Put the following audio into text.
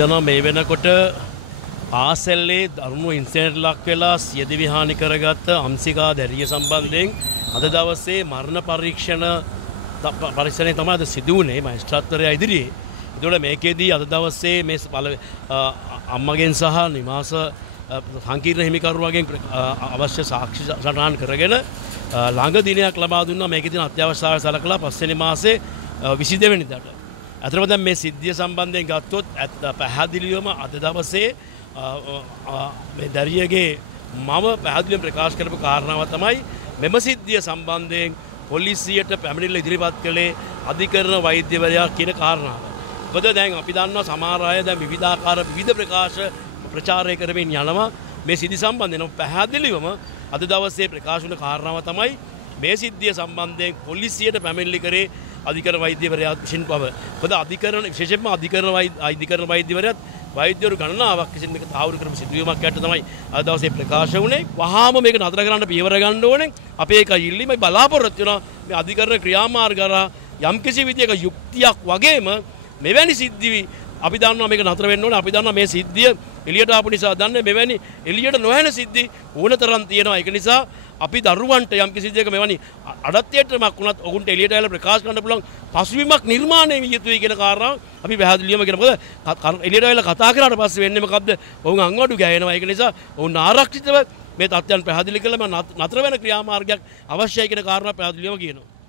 හිතනවා මේ වෙනකොට ආසල්ලේ දරුණු ඉන්සිඩන්ට් ලක් වෙලා සියදිවි හානි කරගත්ත අම්සිකා දැරිය සම්බන්ධයෙන් අද දවසේ මරණ පරීක්ෂණය තමයි අද සිදු වුණේ මහේස්ත්‍රාත්වරයා ඉදිරියේ. ඒතකොට මේකෙදී අද දවසේ මේ අම්මගෙන් සහ නිවාස සංකීර්ණ හිමිකරුවගෙන් අවශ්‍ය සාක්ෂි සටහන් කරගෙන ළඟ දිනයක් ලබා දුන්නා. මේකේ තියෙන අත්‍යවශ්‍යතාවය සලකලා පස්වෙනි මාසේ 22 වෙනිදාට. අතරම දැන් මේ සිද්ධිය සම්බන්ධයෙන් ගත්තොත් පැහැදිලිවම අද දවසේ මේ දැරියගේ මම පැහැදිලිවම ප්‍රකාශ කරපු කාරණාව තමයි මෙම සිද්ධිය සම්බන්ධයෙන් පොලිසියට පැමිණිල්ල ඉදිරිපත් කළේ අධිකරණ වෛද්‍යවරයා කියන කාරණාව. මොකද දැන් අපි දන්නවා සමහර අය දැන් විවිධාකාර විවිධ ප්‍රකාශ ප්‍රචාරය කරමින් යනවා මේ සිද්ධි සම්බන්ධයෙන්. පැහැදිලිවම අද දවසේ ප්‍රකාශ වුණ කාරණාව තමයි මේ සිද්ධිය සම්බන්ධයෙන් පොලිසියට පැමිණිලි කරේ අධිකරණ වෛද්‍යවරයා විසින් බව. මොකද අධිකරණ විශේෂයෙන්ම අධිකරණ වෛද්‍යවරයාත් වෛද්‍යවරු ගණනාවක් විසින් මේක තාවුරු කරපු සිදුවීමක් යට තමයි අද දවසේ ප්‍රකාශ වුණේ. වහාම මේක නතර කරන්න පියවර ගන්න ඕනේ. අපේ එක ඉල්ලීමයි බලාපොරොත්තු වෙනවා මේ අධිකරණ ක්‍රියාමාර්ග කරා යම්කිසි විදියක යුක්තියක් වගේම මෙවැනි සිද්ධි අපි දන්නවා මේක නතර වෙන්න ඕනේ. අපි දන්නවා මේ සිද්ධිය එළියට ආපු නිසා දන්නේ මෙවැනි එළියට නොයන සිද්ධි ඕනතරම් තියෙනවා. ඒක නිසා අපි දරුවන්ට යම් කිසි දෙයක මෙවැනි අඩත්‍යයටමක් වුණත් ඔවුන්ට එළියට ඇවිල්ලා ප්‍රකාශ කරන්න පුළුවන් පසුබිමක් නිර්මාණය විය යුතුයි කියන කාරණාව අපි පැහැදිලිවම කියනවා. මොකද එළියට ඇවිල්ලා කතා කරාට පස්සේ වෙන්නේ මොකද්ද? ඔවුන් අංගවඩු ගෑනවා. ඒක නිසා ඔවුන් ආරක්ෂිතව මේ තත්ත්වයන් පැහැදිලි කළම නතර වෙන ක්‍රියාමාර්ගයක් අවශ්‍යයි කියන කාරණාව පැහැදිලිවම කියනවා.